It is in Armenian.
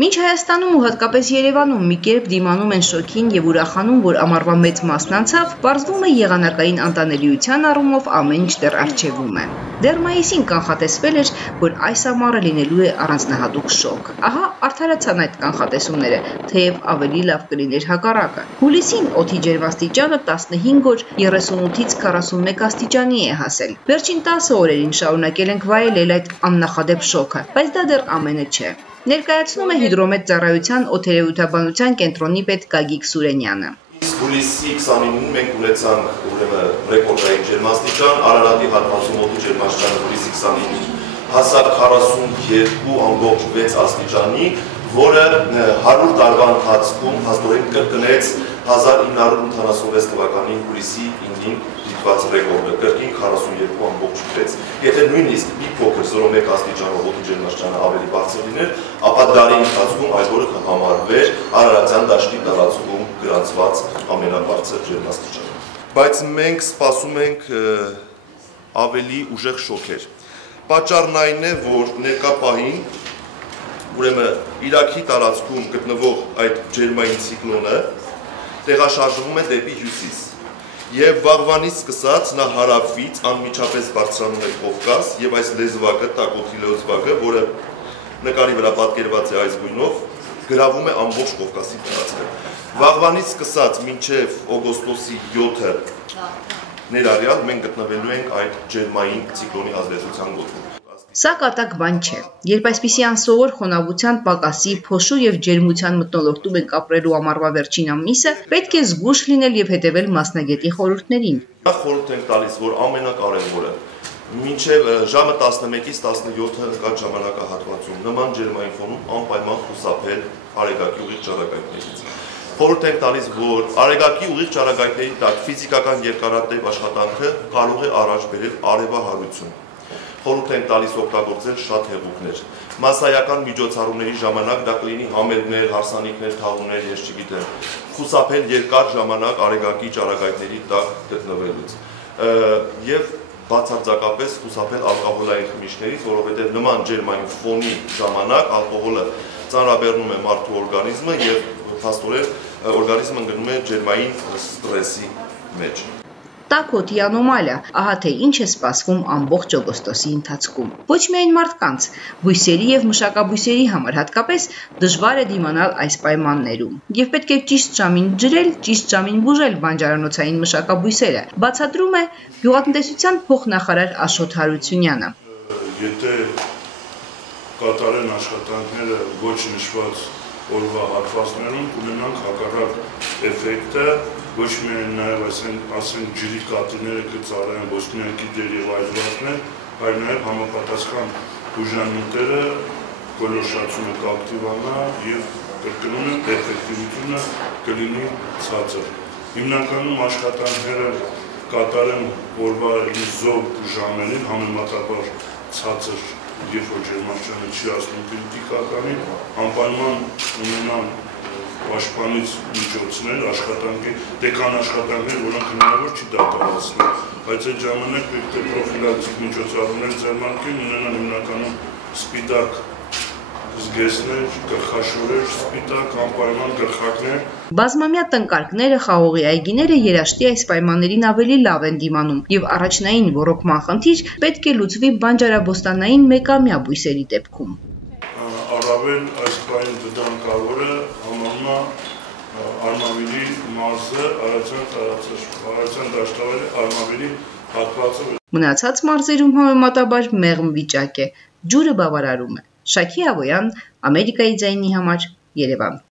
Մինչ Հայաստանում ու հատկապես Երևանում մի կերպ դիմանում են շոքին եւ ուրախանում, որ ամառվա մեծ մասն անցավ, պարզվում է եղանակային անտանելիության առումով ամեն ինչ դեռ առջևում է։ Դեռ մայիսին կանխատեսվել էր, որ այս ամառը լինելու է առանձնահատուկ շոկ։ Ահա արդարացան այդ կանխատեսումները, թեև ավելի լավ կլիներ հակառակը։ Հուլիսին օդի ջերմաստիճանը 15 օր 38-ից 41 աստիճանի է հասել։ Վերջին 10 օրերին շարունակել ենք վայելել այդ աննախադեպ շոկը, բայց դա դեռ ամենը չէ։ Ներկայացնում է Հիդրոմետ ծառայության օդերևութաբանության կենտրոնի պետ Գագիկ Սուրենյանը։ Հուլիսի 29-ին մենք ունեցանք ռեկորդային ջերմաստիճան, Արարատի հատվածում օդի ջերմաստիճանը հուլիսի 29-ին հասավ 42.6 աստիճանի, որը 100 տարվա ընթացքում հաստորեն կրկնեց 1986 թվականի հուլիսի 9-ին դիտված ռեկորդը, կրկին 42.6։ Եթե նույնիսկ մի փոքր 0.1 աստիճանով օդի ջերմաստիճանը ավելի բարձր լիներ, ապա դարի ընթացքում այս օրը կհամարվեր Արարատյան դաշտի տարածքում գրանցված ամենաբարձր ջերմաստիճանը։ Բայց մենք սպասում ենք ավելի ուժեղ շոկեր։ Պատճառն այն է, որ ներկա պահին ուրեմն Իրաքի տարածքում գտնվող այդ ջերմային ցիկլոնը տեղաշարժվում է դեպի հյուսիս եւ վաղվանից սկսած նա հարավից անմիջապես բարձրանում է Կովկաս եւ այս լեզվակը, տակոթի լեզվակը, որը նկարի վրա պատկերված է այս գույնով, գրավում է ամբողջ Կովկասի տարածքը։ Վաղվանից սկսած մինչև օգոստոսի 7-ը ներառյալ մենք գտնվելու ենք այդ ջերմային ցիկլոնի ազդեցության գոտում։ Սա կատակ բան չէ։ Երբ այսպիսի անսովոր խոնավության, պակասի, փոշու եւ ջերմության մթնոլորտում ենք ապրելու ամառվա վերջին ամիսը, պետք է զգույշ լինել եւ հետեւել մասնագետի խորհուրդներին։ Խորհուրդ ենք տալիս, որ ամենակարևորը մինչև ժամը 11-ից 17-ը ընկած ժամանակահատվածում նման ջերմային ֆոնում անպայման խուսափել արեգակի ուղիղ ճառագայթներից։ Խորհուրդ ենք տալիս, որ արեգակի ուղիղ ճառագայթների տակ ֆիզիկական երկարատև աշխատանքը կարող է առաջ բերել արևահարություն։ Խորհուրդ ենք տալիս օգտագործել շատ հեղուկներ։ Մասսայական միջոցառումների ժամանակ դա կլինի համերգներ, հարսանիքներ, թաղումներ, ես չգիտեմ, խուսափել երկար ժամանակ արեգակի ճառագայթների տակ գտնվելուց։ Եվ բացարձակապես խուսափել ալկոհոլային խմիչքներից, որովհետև նման ջերմային ֆոնի ժամանակ ալկոհոլը ծանրաբեռնում է մարդու օրգանիզմը եւ փաստորեն օրգանիզմը ընկնում է ջերմային ստրեսի մեջ։ Տակոթի անոմալիա, ահա թե ինչ է սպասվում ամբողջ օգոստոսի ընթացքում։ Ոչ միայն մարդկանց, բույսերի եւ մշակաբույսերի համար հատկապես դժվար է դիմանալ այս պայմաններում։ Եվ պետք է ճիշտ ժամին ջրել, ճիշտ ժամին բուժել բանջարանոցային մշակաբույսերը, բացատրում է գյուղատնտեսության փոխնախարար Աշոտ Հարությունյանը։ Եթե կատարեն աշխատանքները ոչ նշված օրվա հատվածներում, կունենանք հակառակ էֆեկտը, ոչ միայն նաև ասենք ջրի կատիները կծառայեն ոչ միայն գիտեր եւ այլվածներ, այլ նաև համապատասխան բուժանյութերը գոլորշացումը կակտիվանա եւ կրկնում եմ էֆեկտիվությունը կլինի ցածր։ Հիմնականում աշխատանքները կատարեն օրվա զոհ ժամերին համեմատաբար ցածր, երբ որ ջերմաստիճանը չի հասնում քրիտիկականին, անպայման ունենան պաշտպանիչ միջոցներ, աշխատանքի, դեկան աշխատանքներ, որոնք հնարավոր չի դատավորեցնել, բայց այդ ժամանակ պետք է պրոֆիլակտիկ միջոցառումներ ձեռնարկել, ունենան հիմնականում սպիտակ զգեստներ, գլխաշորեր, սպիտակ, անպայման գլխակներ։ Բազմամյա տնկարկները, խաղողի այգիները երաշտի այս պայմաններին ավելի լավ են դիմանում եւ առաջնային ոռոգման խնդիր պետք է լուծվի բանջարաբոստանային մեկամյա բույսերի դեպքում։ Առավել այս պահին վտանգավոր է համարումա Արմավիրի մարզը, Արարատյան դաշտավայրի Արմավիրի հատվածը։ Մնացած մարզերում համեմատաբար մեղմ վիճակ է, ջուրը բավարարում է։ Շաքի Ավոյան, Ամերիկայի ձայնի համար, Երևան։